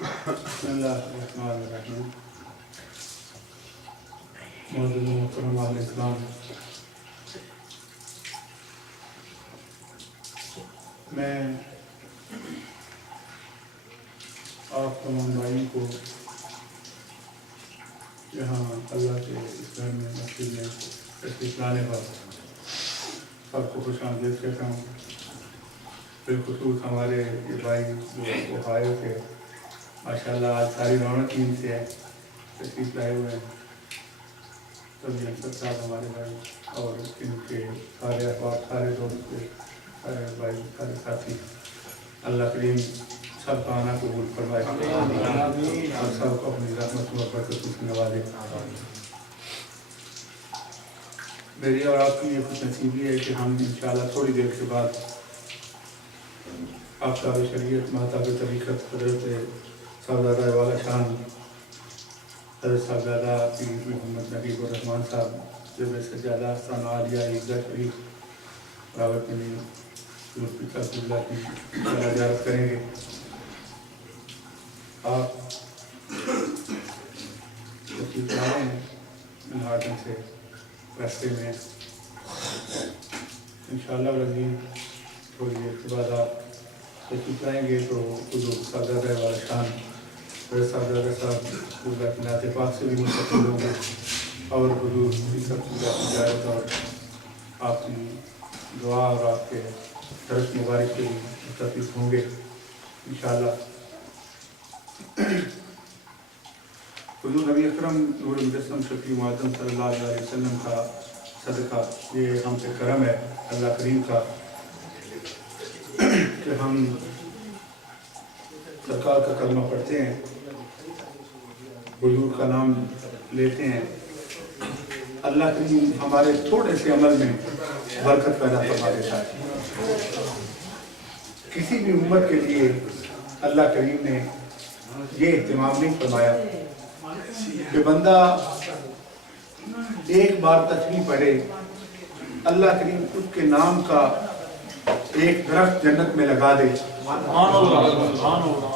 بسم اللہ الرحمن الرحیم۔ معزز محترم اہل اسلام، میں آپ تمام بھائیوں کو یہاں اللہ کے اسلام میں مسجد میں تشریف لانے پر سب کو خوش آمدید کہتا ہوں۔ بالخصوص ہمارے یہ بھائی جو اوہایو کے ماشاءاللہ آج ساری رونق ان سے ہے، تشریف لائے ہوئے ہیں۔ سبھی انصر صاحب ہمارے بھائی اور ان کے سارے احباب، سارے دوست، سارے بھائی، سارے ساتھی، اللہ کریم سب کا آنا قبول فرمائے اور سب کو اپنی رحمت و برکتوں سے نوازے۔ میری اور آپ کی یہ خوش نصیبی ہے کہ ہم انشاءاللہ تھوڑی دیر کے بعد آفتاب شریعت مہتاب طریقت حضرت صاحبزادہ والا شان حضرت صاحبزادہ پیر محمد نبیب الرحمن صاحب جب سجادہ آستانہ عالیہ عیدگاہ شریف راولپنڈی لطفی صاحب اللہ کی زیارت کریں گے۔ آپ تشریف لائے ہیں منہاٹن سے راستے میں، انشاءاللہ العزیز تھوڑی دیر کے بعد آپ تشریف لائیں گے تو حضور صاحبزادہ والا شان حضرت صاحبزادہ صاحب اللہ کی نعت پاک سے بھی مستقبل ہوں گے اور حضور کی سب کی زیارت اور آپ کی دعا اور آپ کے درس مبارک سے بھی مستفید ہوں گے انشاءاللہ۔ حضور نبی اکرم نور مجسم شفیع معظم صلی اللہ علیہ وسلم کا صدقہ یہ ہم سے کرم ہے اللہ کریم کا کہ ہم سرکار کا کلمہ پڑھتے ہیں، حضور کا نام لیتے ہیں، اللہ کریم ہمارے تھوڑے سے عمل میں برکت پیدا فرما دیتا ہے۔ کسی بھی امت کے لیے اللہ کریم نے یہ اہتمام نہیں فرمایا کہ بندہ ایک بار تسبیح پڑھے، اللہ کریم اس کے نام کا ایک درخت جنت میں لگا دے۔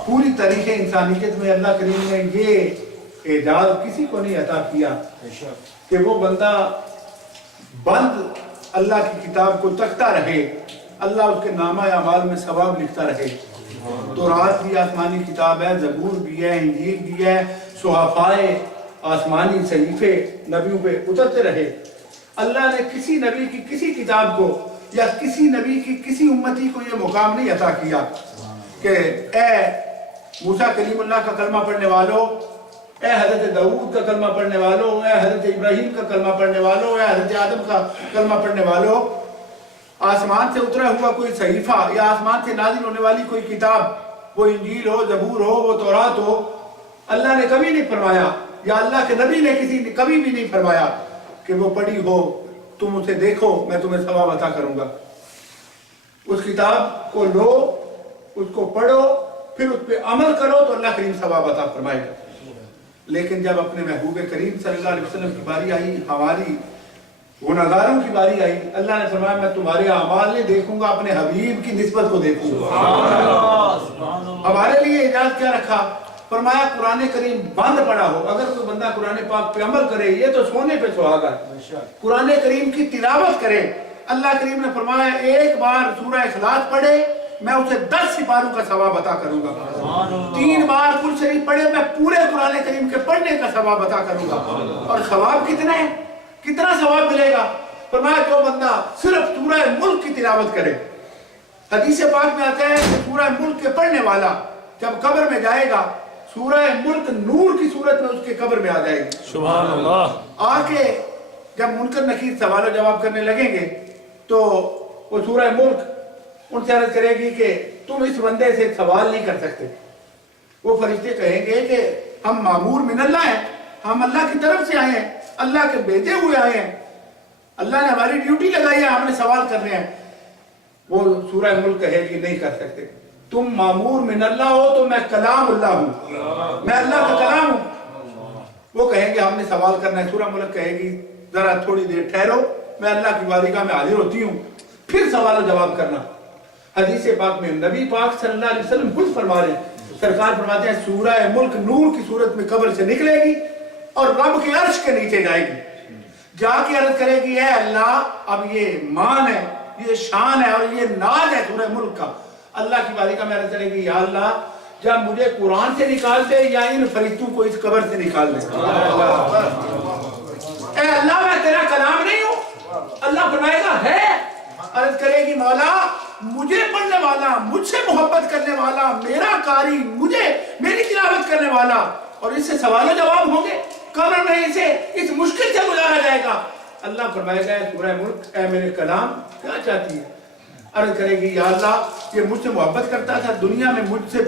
پوری تاریخ انسانیت میں اللہ کریم نے یہ اعجاز کسی کو نہیں عطا کیا کہ وہ بندہ بند اللہ کی کتاب کو تکتا رہے، اللہ اس کے نامہ اعمال میں ثواب لکھتا رہے۔ تورات بھی آسمانی کتاب ہے، زبور بھی ہے، انجیل بھی ہے، صحافائے آسمانی صحیفے نبیوں پہ اترتے رہے۔ اللہ نے کسی نبی کی کسی کتاب کو یا کسی نبی کی کسی امتی کو یہ مقام نہیں عطا کیا کہ اے موسیٰ کلیم اللہ کا کلمہ پڑھنے والوں، اے حضرت داؤد کا کلمہ پڑھنے والوں، اے حضرت ابراہیم کا کلمہ پڑھنے والوں، اے حضرت آدم کا کلمہ پڑھنے والوں، آسمان سے اترا ہوا کوئی صحیفہ یا آسمان سے نازل ہونے والی کوئی کتاب، وہ انجیل ہو، زبور ہو، وہ تورات ہو، اللہ نے کبھی نہیں فرمایا یا اللہ کے نبی نے کسی نے کبھی بھی نہیں فرمایا کہ وہ پڑھی ہو تم اسے دیکھو میں تمہیں ثواب عطا کروں گا۔ اس کتاب کو لو، اس کو پڑھو، پھر اس پہ عمل کرو تو اللہ کریم ثواب عطا فرمائے گا۔ لیکن جب اپنے محبوب کریم صلی اللہ علیہ وسلم کی باری آئی، ہماری گناہگاروں کی باری آئی، اللہ نے فرمایا میں تمہارے اعمال نہیں دیکھوں گا، اپنے حبیب کی نسبت کو دیکھوں گا۔ ہمارے لیے اجازت کیا رکھا؟ فرمایا قرآن کریم بند پڑا ہو، اگر کوئی بندہ قرآن پاک پہ عمل کرے یہ تو سونے پہ سہاگا ہے، قرآن کریم کی تلاوت کرے۔ اللہ کریم نے فرمایا ایک بار سورہ اخلاص پڑھے میں اسے 10 سپاروں کا ثواب عطا کروں گا، 3 بار کل شریف پڑھے میں پورے قرآن کریم کے پڑھنے کا ثواب عطا کروں گا۔ اور ثواب کتنا ہے؟ کتنا ثواب ملے گا؟ فرمایا جو بندہ صرف سورہ ملک کی تلاوت کرے، حدیث پاک میں آتا ہے کہ سورہ ملک کے پڑھنے والا جب قبر میں جائے گا سورہ ملک نور کی صورت میں اس کے قبر میں آ جائے گی۔ سبحان اللہ۔ آ کے جب منکر نکیر سوال و جواب کرنے لگیں گے تو وہ سورہ ملک ان سے عرض کرے گی کہ تم اس بندے سے سوال نہیں کر سکتے۔ وہ فرشتے کہیں گے کہ ہم مامور من اللہ ہیں، ہم اللہ کی طرف سے آئے ہیں، اللہ کے بھیجے ہوئے آئے ہیں، اللہ نے ہماری ڈیوٹی لگائی ہے، ہم نے سوال کرنے ہیں۔ وہ سورہ ملک کہے گی نہیں کر سکتے، تم مامور من اللہ ہو تو میں کلام اللہ ہوں، میں اللہ کا کلام ہوں۔ وہ کہیں گے ہم نے سوال کرنا ہے۔ سورہ ملک کہے گی ذرا تھوڑی دیر ٹھہرو، میں اللہ کی بارگاہ میں حاضر ہوتی ہوں، پھر سوال و جواب کرنا۔ حدیث پاک میں نبی پاک صلی اللہ علیہ وسلم خود فرما رہے ہیں سرکار فرماتے ہیں سورہ ملک نور کی صورت میں قبر سے نکلے گی اور رب کے عرش کے نیچے جائے گی، جا کے عرض کرے گی اے اللہ اب یہ مان ہے، یہ شان ہے اور یہ ناز ہے سورہ ملک کا۔ اللہ کی باری کا میں عرض کرے گی یا اللہ جب مجھے قرآن سے نکال دے یا ان فرشتوں کو اس قبر سے نکال دے۔ اے اللہ میں تیرا کلام نہیں ہوں؟ اللہ فرمائے گا ہے۔ عرض کرے گی مولا مجھے پڑھنے والا، مجھ سے محبت کرنے والا، میرا قاری، مجھے میری تلاوت کرنے والا، اور اس سے سوال و جواب ہوں گے، قبر میں اسے اس مشکل سے گزارا جائے گا۔ اللہ فرمائے گا سورہ ملک اے میرے کلام کیا چاہتی ہے؟ عرض کرے گی یا اللہ یہ مجھ سے محبت کرتا تھا، دنیا میں مجھ سے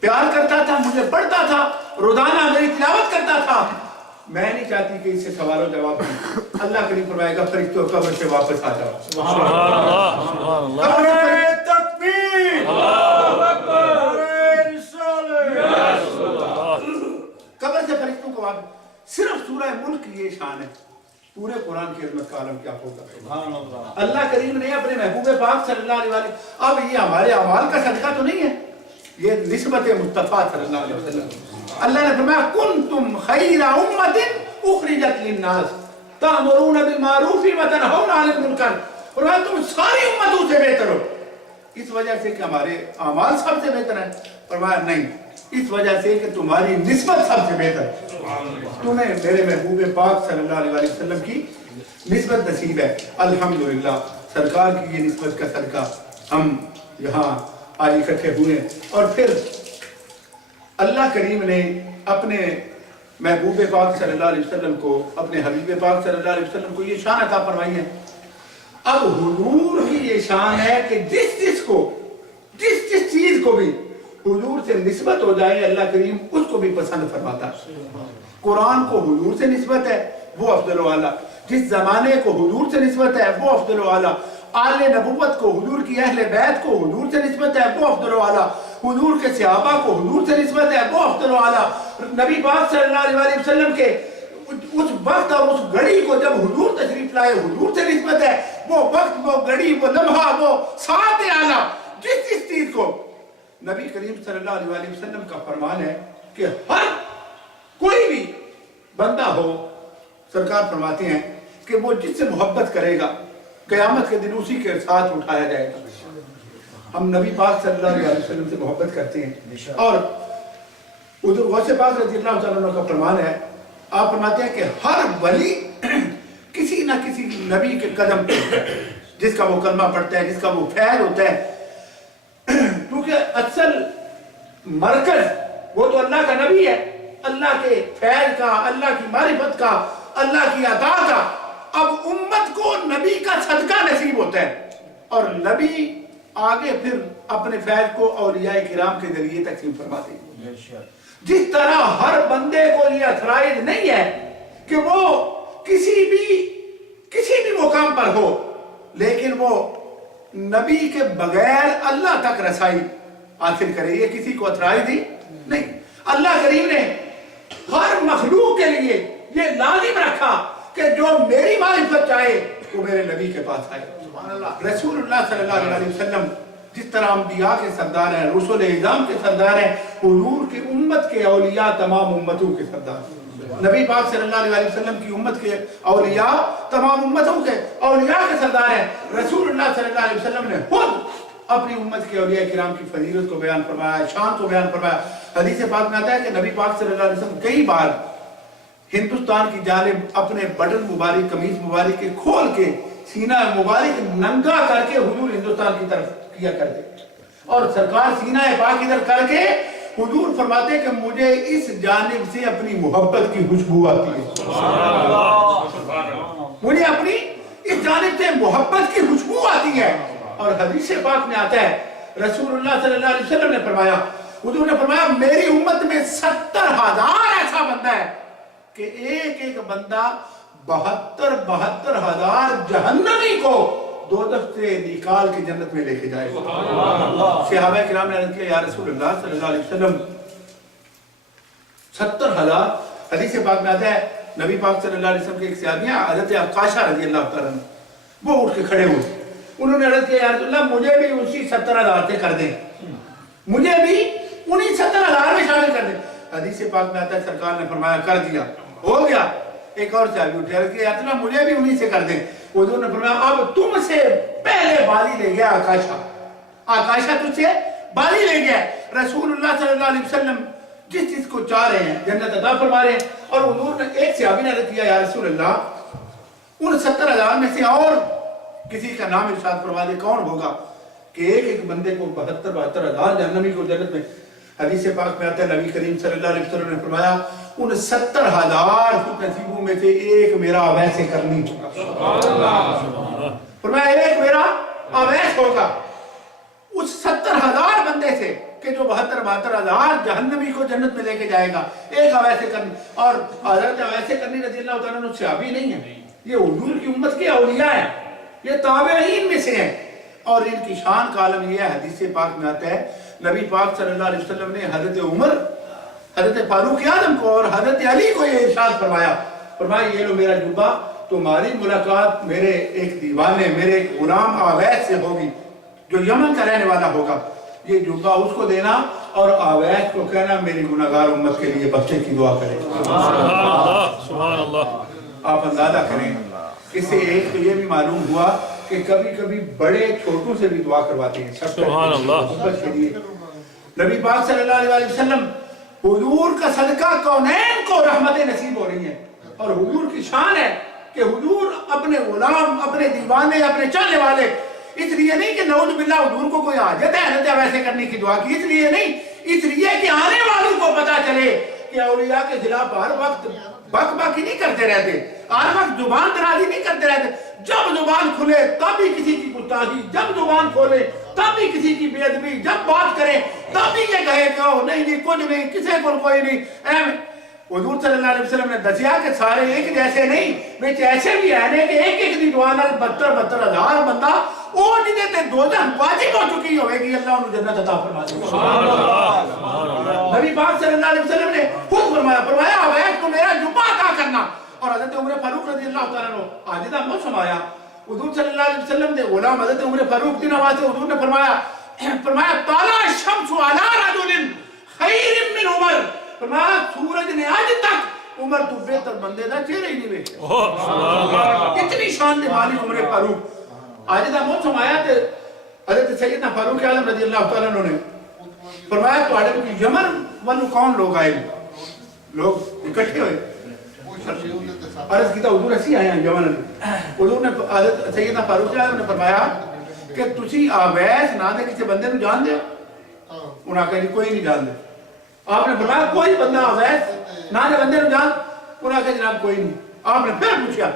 پیار کرتا تھا، مجھے پڑھتا تھا، روزانہ میری تلاوت کرتا تھا، میں نہیں چاہتی کہ اس سے سوال و جواب ہوں۔ اللہ کریم فرمائے گا فرشتوں قبر سے واپس آ جاؤ۔ سبحان اللہ، نعرہ تکبیر، اللہ اکبر، نعرہ رسالت۔ قبر سے فرشتوں کو واپس، صرف سورہ ملک یہ شان ہے، پورے قرآن کی عظمت کا عالم کیا ہوگا۔ اللہ کریم نے اپنے محبوب پاک صلی اللہ علیہ وسلم، اب یہ ہمارے اعمال کا صدقہ تو نہیں ہے، یہ نسبت مصطفیٰ صلی اللہ علیہ وسلم۔ اللہ نے فرمایا کنتم خیر امت اخرجت للناس تأمرون بالمعروف وتنہون عن المنکر، فرمایا تم ساری امتوں سے بہتر ہو۔ اس وجہ سے کہ ہمارے اعمال سب سے بہتر ہیں؟ فرمایا نہیں، اس وجہ سے کہ تمہاری نسبت سب سے بہتر ہے، تمہیں میرے محبوب پاک صلی اللہ علیہ وسلم کی نسبت نصیب ہے۔ الحمدللہ سرکار کی یہ نسبت کا صدقہ ہم یہاں آج اکٹھے ہوئے، اور پھر اللہ کریم نے اپنے محبوب پاک صلی اللہ علیہ وسلم کو، اپنے حبیب پاک صلی اللہ علیہ وسلم کو یہ شان عطا فرمائی ہے۔ اب حضور کی یہ شان ہے کہ جس جس چیز کو بھی حضور سے نسبت ہو جائے اللہ کریم اس کو بھی پسند فرماتا ہے۔ قرآن کو حضور سے نسبت ہے وہ افضل و اعلیٰ، جس زمانے کو حضور سے نسبت ہے وہ افضل و اعلیٰ، آل نبوت کو، حضور کی اہل بیت کو حضور سے نسبت ہے وہ افضل و اعلیٰ، حضور کے صحابہ کو حضور سے نسبت ہے وہ افضل و اعلیٰ، نبی پاک صلی اللہ علیہ وسلم کے اس وقت اور اس گھڑی کو جب حضور تشریف لائے حضور سے نسبت ہے وہ وقت، وہ گھڑی، وہ لمحہ، وہ ساعت اعلیٰ، جس چیز کو نبی کریم صلی اللہ علیہ وسلم کا فرمان ہے کہ ہر کوئی بھی بندہ ہو، سرکار فرماتے ہیں کہ وہ جس سے محبت کرے گا قیامت کے دن اسی کے ساتھ اٹھایا جائے گا۔ ہم نبی پاک صلی اللہ علیہ وسلم سے محبت کرتے ہیں، اور حضور غوث پاک رضی اللہ تعالیٰ عنہ کا فرمان ہے، آپ فرماتے ہیں کہ ہر ولی کسی نہ کسی نبی کے قدم پہ ہوتا ہے، جس کا وہ کلمہ پڑھتا ہے، جس کا وہ فیض ہوتا ہے، کیونکہ اصل مرکز وہ تو اللہ کا نبی ہے، اللہ کے فیض کا، اللہ کی معرفت کا، اللہ کی عطا کا۔ اب امت کو نبی کا صدقہ نصیب ہوتا ہے، اور نبی آگے پھر اپنے فیض کو اولیاء کرام کے ذریعے تقسیم فرماتے ہیں۔ جس طرح ہر بندے کو یہ اثرائز نہیں ہے کہ وہ کسی بھی مقام پر ہو، لیکن وہ نبی کے بغیر اللہ تک رسائی حاصل کرے، یہ کسی کو اثرائز ہی نہیں۔ اللہ کریم نے ہر مخلوق کے لیے یہ لازم رکھا کہ جو میری معرفت چاہے وہ میرے نبی کے پاس آئے۔ رسول اللہ صلی اللہ علیہ وسلم جس طرح انبیاء کے سردار ہیں، رسول اعظام کے سردار ہیں، حضور کی امت کے اولیاء تمام امتوں کے سردار ہیں۔ نبی پاک صلی اللہ علیہ وسلم کی امت کے اولیاء تمام امتوں کے اولیاء کے سردار ہیں۔ رسول اللہ صلی اللہ علیہ وسلم نے خود اپنی امت کے اولیاء کرام کی فضیلت کو بیان فرمایا، شان کو بیان فرمایا۔ حدیث پاک میں آتا ہے کہ نبی پاک صلی اللہ علیہ وسلم کئی بار ہندوستان کی جانب اپنے بٹن مبارک، قمیض مبارک کے کھول کے سینہ مبارک ننگا کر کے حضور ہندوستان کی طرف کیا کرتے، اور سرکار سینہ پاک ادھر کر کے حضور فرماتے کہ مجھے اس جانب سے اپنی محبت کی خوشبو آتی ہے، مجھے اپنی اس جانب سے محبت کی خوشبو آتی ہے۔ اور حدیث پاک میں آتا ہے رسول اللہ صلی اللہ علیہ وسلم نے فرمایا، حضور نے فرمایا میری امت میں 70,000 ایسا بندہ ہے کہ ایک ایک بندہ 72,000 جہنمی کو دوزخ سے نکال کے جنت میں لے کے جائے گا۔ صحابہ کرام نے عرض کیا یا رسول اللہ صلی اللہ علیہ وسلم 70,000؟ حدیث پاک میں آتا ہے نبی پاک صلی اللہ علیہ وسلم کے ایک صحابی ہیں حضرت عکاشہ رضی اللہ تعالیٰ عنہ، وہ اٹھ کے کھڑے ہوئے، انہوں نے عرض کیا یا رسول اللہ مجھے بھی اسی 70,000 سے کر دیں، مجھے بھی انہیں 70,000 میں شامل کر دیں. حدیث پاک میں آتا ہے سرکار نے فرمایا کر دیا, ہو گیا. ایک اور صحابی اٹھے کہ اتنا مجھے بھی انہیں سے کر دیں. حضور نے فرمایا اب تم سے پہلے بالی لے گیا آکاشا تجھ سے بالی لے گیا. رسول اللہ صلی اللہ علیہ وسلم جس چیز کو چاہ رہے ہیں جنت عطا فرما رہے ہیں. اور حضور نے ایک صحابی نے عرض کیا یا رسول اللہ ان 70,000 میں سے اور کسی کا نام ارشاد فرما دے کون ہوگا کہ ایک ایک بندے کو 72,000 جہنمی کو جنت میں. حدیث پاک میں آتا ہے نبی کریم صلی اللہ علیہ وسلم نے فرمایا ان 70,000 خوش نصیبوں میں سے ایک میرا ویسے کرنی ہوگا. فرمایا ایک میرا اویس ہوگا اس 70,000 بندے سے کہ جو 72,000 جہنمی کو جنت میں لے کے جائے گا, ایک اویسے کرنی. اور حضرت اویسے کرنی رضی اللہ تعالیٰ عنہ صحابی نہیں ہے, یہ حضور کی امت کے اولیاء ہیں, یہ تابعین میں سے ہیں. اور ان کی شان کا عالم یہ ہے, حدیث پاک میں آتا ہے نبی پاک صلی اللہ علیہ وسلم نے حضرت عمر, حضرت فاروق اعظم کو اور حضرت علی کو یہ ارشاد فرمایا یہ لو میرا جوبہ, تمہاری ملاقات میرے ایک دیوانے میرے ایک غلام اویس سے ہوگی جو یمن کا رہنے والا ہوگا. یہ جوبہ اس کو دینا اور اویس کو کہنا میری گناہگار امت کے لیے بخشش کی دعا کرے. سبحان اللہ. آپ اندازہ کریں, اس سے ایک تو یہ بھی معلوم ہوا کہ کبھی کبھی بڑے چھوٹوں سے بھی دعا کرواتے ہیں. سبحان اللہ. نبی پاک صلی اللہ علیہ وسلم حضور کا صدقہ کونین کو رحمتیں نصیب ہو رہی ہیں. اور حضور کی شان ہے کہ حضور اپنے غلام, اپنے دیوانے, اپنے چاہنے والے, اس لیے نہیں کہ نعوذ باللہ حضور کو کوئی حاجت ہے حضرت ویسے کرنے کی دعا کی, اس لیے نہیں, اس لیے کہ آنے والوں کو پتا چلے کہ اولیاء کے خلاف ہر وقت بک باکی نہیں کرتے رہتے, ہر وقت زبان درازی نہیں کرتے رہتے. جب زبان کھلے تب بھی کسی کی گستاخی, جب زبان کھولے تب بھی کسی کی بے ادبی, جب بات کرے تب بھی یہ کہے کہ نہیں کچھ نہیں, کسی کو کوئی نہیں. حضور صلی اللہ علیہ وسلم نے دسیا کہ سارے ایک جیسے نہیں, بچ ایسے بھی ہیں کہ ایک ایک دی دعا نال 72,000 بندہ وہ جنہیں تے دوزخ واجب ہو چکی ہوئے گی, اللہ انہوں جنت عطا فرما دے. سبحان اللہ. نبی پاک صلی اللہ علیہ وسلم نے خود فرمایا اویس کو میرا جوبہ عطا کرنا. اور حضرت عمر فاروق رضی اللہ تعالیٰ عنہ آج دا موسم آیا, حضور صلی اللہ علیہ وسلم دے غلام حضرت عمر فاروق دی نواز سے حضور نے فرمایا طالع الشمس علی رجل خیر من عمر. فرمایا سورج نے آج تک عمر تو بہتر بندے دا چہرہ ہی نہیں دیکھا. اتنی شان دے مالک عمر فاروق. آج دا موسم آیا تے حضرت سیدنا فاروق اعظم رضی اللہ تعالیٰ عنہ نے فرمایا تو آڈے کی یمن والو کون لوگ آئے, لوگ اکٹھے ہوئے. عرض کیتا حضور اسی آئے ہیں یمن. حضور نے حضرت سیدنا فاروق اعظم نے فرمایا کہ تسی اویس نہ دے کسی بندے نو جان دے؟ انہاں کہا کوئی نہیں جان دے. آپ نے فرمایا کوئی بندہ اویس نہ دے بندے نو جان؟ انہاں کہا جناب کوئی نہیں. آپ نے پھر پوچھا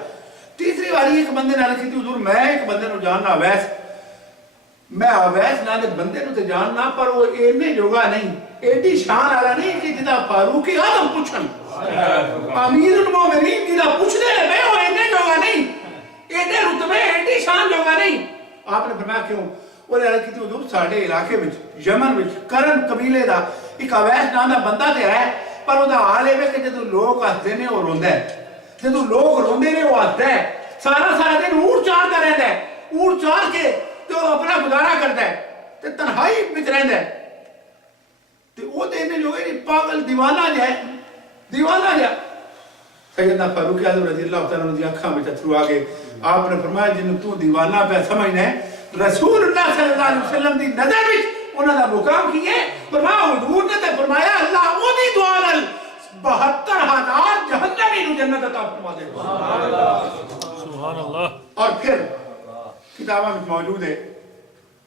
تیسری باری ایک بندے نے عرض کی تھی حضور میں ایک بندے نو جاننا اویس, میں اویس نہ دے بندے نو تے جاننا پر وہ اینے جوگا نہیں, ایڈی شان والا نہیں کہ جدا فاروق اعظم پوچھن, امیر المومنین جدا پوچھنے میں وہ اینے جوگا نہیں, ایڈے رتبے ایڈی شان جوگا نہیں. آپ نے فرمایا کیوں؟ وہ عرض کی تھی حضور ساڈے علاقے وچ یمن وچ کرن قبیلے دا ایک اویس نام دا بندہ تے ہے, پر وہ دا حال ہے کہ جدوں لوگ ہسدے نے وہ روندا ہے, جدوں لوگ روندے نے وہ ہسدا ہے, سارا دن اونٹ چاردا رہندا ہے, اونٹ چار کے تو اپنا گزارا کرتا ہے تے تنہائی وچ رہندا ہے. تے او تے نے جو ہے پاگل دیوانہ جا ہے, دیوانہ جا. سیدنا فاروق اعظم رضی اللہ تعالیٰ عنہ دی اکھاں وچ اتھرو آ گئے. آپ نے فرمایا جن تو دیوانہ پہ سمجھنا ہے, رسول اللہ صلی اللہ علیہ وسلم دی نظر وچ انہاں دا مقام کی ہے. فرمایا حضور نے تے فرمایا اللہ او دی دعا نال 72,000 جہنمی نو جنت عطا فرما دے. سبحان اللہ. اور پھر کتابہ میں موجود ہے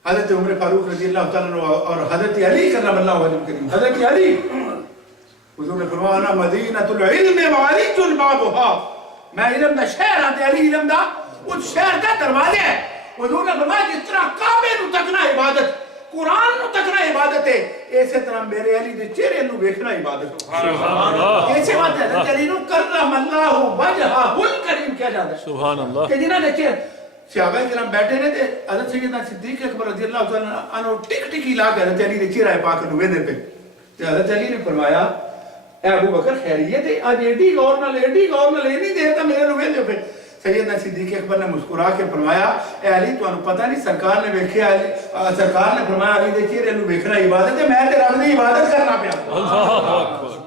حضرت عمر فاروق رضی اللہ تعالیٰ عنہ اور حضرت علی کرم اللہ وجہ کریم. حضرت علی حضور نے فرمایا انا مدینۃ العلم وعلیج بابها, میں علم دا شہر آتے علی علم دا اس شہر دا دروازے ہے. حضور نے فرمایا جس طرح کعبے نو تکنا عبادت, قرآن نو تکنا عبادت ہے, اسی طرح میرے علی دے چہرے نو ویکھنا عبادت ہے. سبحان اللہ. ایسے بات ہے حضرت علی نو کرم اللہ وجہہ الکریم کیا جاتا ہے. سبحان اللہ. کہ جنہاں نے چہرے صحابہ کرام بیٹھے نے تے حضرت سیدنا صدیق اکبر رضی اللہ تعالیٰ عنہ ٹک ٹکی لا کے حضرت علی نے چہرہ پاک نو ویندے پہ. تے حضرت علی نے فرمایا اے ابو بکر خیریت ہے, آج ایڈی غور نال اینی دیر تا میرے نو ویندے پہ. سیدنا صدیق اکبر نے مسکرا کے فرمایا اے علی تو انہوں پتہ نہیں سرکار نے ویکھیا سرکار نے فرمایا علی دیکھیے رہنو ویکھنا عبادت ہے میں تے رب دی عبادت کرنا پیا اللہ اکبر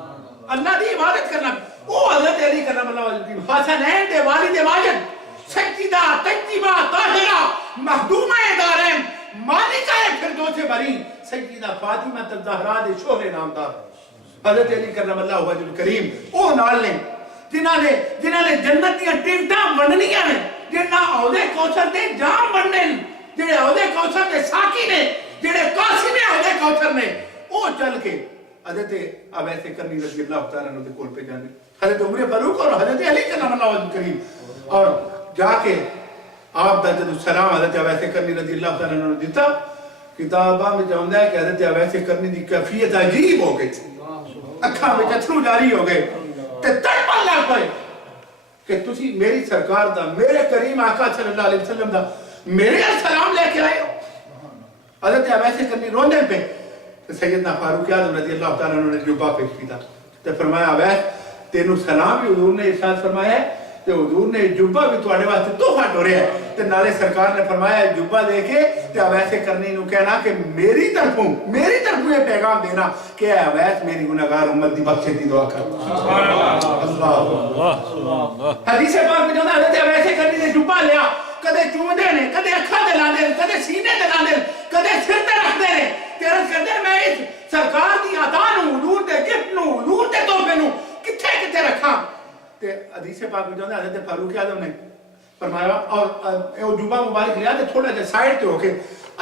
اللہ دی عبادت کرنا وہ حضرت علی کرم اللہ وجہ حسنین دے والد واجد سجدہ تجیبہ طاہرہ مخدومہ دارین مالکہ فردوس بری سیدہ فاطمہ الزہرا دے شوہر نامدار حضرت علی کرم اللہ وجہ الکریم او نال نے جنہاں نے جنت دیا ٹکٹاں بننیاں ہیں جنہاں عہدے کوثر دے جام بننے جڑے عہدے کوثر دے ساقی نے جڑے قاسم عہدے کوثر نے او چل کے حضرت اویس کرنی رضی اللہ تعالیٰ عنہ دے کول پہ جانے حضرت عمر فاروق اور حضرت علی کرم اللہ وجہ الکریم اور جا کے آپ دا جدو سلام حضرت اویس کرنی رضی اللہ تعالیٰ عنہ نے دیتا کتابہ میں جاندہ ہے کہ حضرت اویس کرنی دی کیفیت عجیب ہو گئی اکھاں میں اتھرو جاری ہو گئے تے تڑپا لگ پائے کہ تسی میری سرکار دا میرے کریم آقا صلی اللہ علیہ وسلم دا میرے سلام لے کے آئے ہو حضرت اویس کرنی روندے پہ سیدنا فاروق اعظم رضی اللہ تعالیٰ عنہ نے جبہ پیش کیتا تے فرمایا اویس تینوں سلام بھی حضور نے ارشاد فرمایا ہے تے حضور نے جبہ بھی تواڈے واسطے تحفہ ٹوریا ہے تے نالے سرکار نے فرمایا جبہ دے کے تے اویس کرنی نو کہنا کہ میری طرفوں یہ پیغام دینا کہ اے اویس میری گناہگار امت دی بخشش دی دعا کر سبحان اللہ حدیث پاک میں جو ہے حضرت اویس کرنی نے جبہ لیا کدے چومدے نے کدے اکھاں تے لاندے نے کدے سینے تے لاندے نے کدے سر تے رکھدے نے تے عرض کردے میں اس سرکار دی عطا نو حضور دے گفٹ نو حضور دے تحفے نو کتھے رکھاں تے حدیث پاک میں جو ہے حضرت فاروق اعظم نے فرمایا اور اے جبہ مبارک لیا تے تھوڑا جا سائیڈ تے ہو کے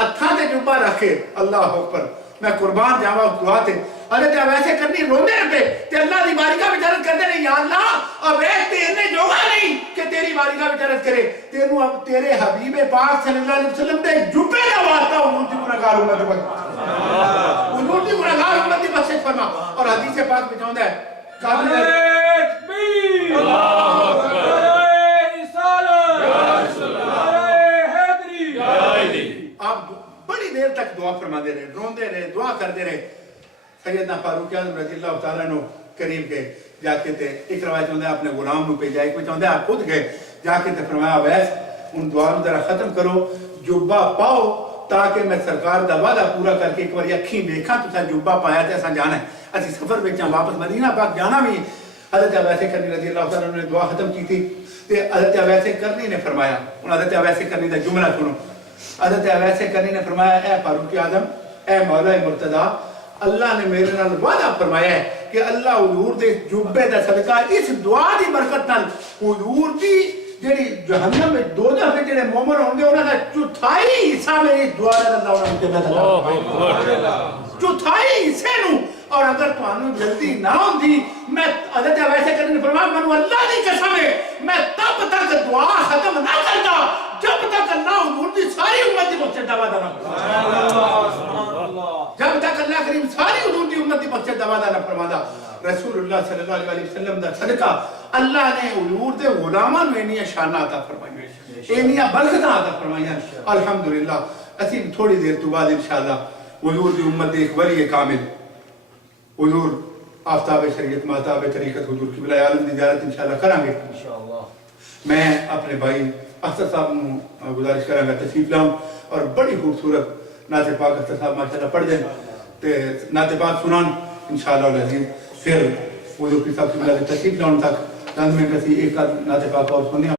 اتھاں تے جبہ رکھے اللہ اکبر میں قربان جاواں اس دعا تے حضرت اویس کرنی روندے پہ تے اللہ دی بارگاہ وچ عرض کردے نے یا اللہ اویس تے نے جوگا نہیں کہ تیری بارگاہ وچ عرض کرے تینوں اب تیرے حبیب پاک صلی اللہ علیہ وسلم دے جبے دا واسطہ حضور دی گناہگار امت بخش حضور دی گناہگار امت دی بخشش فرما اور حدیث پاک میں جاوندا ہے قابل آپ بڑی دیر تک دعا فرما دے رہے روندے رہے دعا کردے رہے سیدنا فاروق اعظم رضی اللہ تعالیٰ عنہ کریم کے جا کے تے ایک روایت ہوندہ ہے اپنے غلام نو پہ جائے کوئی چاہندہ ہے آپ خود گئے جا کے تے فرمایا اویس ان دعا نو ذرا ختم کرو جبہ پاؤ تاکہ میں سرکار دا وعدہ پورا کر کے ایک بار اکھیں دیکھاں تو سا جبہ پایا تے اساں جانا ہے اسی سفر بیچاں واپس مدینہ پاک جانا بھی حضرت اویس کرنی رضی اللہ تعالیٰ عنہ نے دعا ختم کی تھی تے حضرت اویس کرنی نے فرمایا حضرت اویس کرنی دا جملہ سنو حضرت اویس کرنی نے فرمایا اے فاروق اعظم اے مولا مرتضیٰ اللہ نے میرے نال وعدہ فرمایا ہے کہ اللہ حضور دے جبے دا صدقہ اس دعا دی برکت نال حضور دی جڑی جہنم میں دوزخ میں جڑے مومن ہوں گے انہاں دا چوتھائی حصہ میری دعا دا اللہ انہاں تے عطا چوتھائی حصے نو اور اگر تانوں جلدی نہ ہوندی میں حضرت اویس کرنی نے فرمایا منو اللہ دی قسم ہے میں تب تک دعا ختم نہ کرتا جب تک اللہ حضور دی ساری امت دی بخشش دا وعدہ نہ جب تک اللہ کریم ساری حضور دی امت دی بخشش دا وعدہ نہ فرمادا رسول اللہ صلی اللہ علیہ وسلم دا صدقہ اللہ نے حضور دے غلاماں نوں انیاں شاناں عطا فرمائیاں انیاں برکتاں عطا فرمائیاں الحمدللہ اسی تھوڑی دیر تو بعد انشاءاللہ حضور دی امت دے ایک ولی کامل حضور آفتاب شریعت مہتاب طریقت حضور قبلہ عالم دی زیارت انشاءاللہ کریں گے میں اپنے بھائی اختر صاحب نو گزارش کریں گا تشریف لاؤں اور بڑی خوبصورت نعت پاک اختر صاحب ماشاءاللہ پڑھ دیں تے نعت پاک سنان انشاءاللہ العزیز پھر حضور کی صاحب قبلہ تشریف لاؤں تک چند میں کسی ایک نعت پاک اور سنیں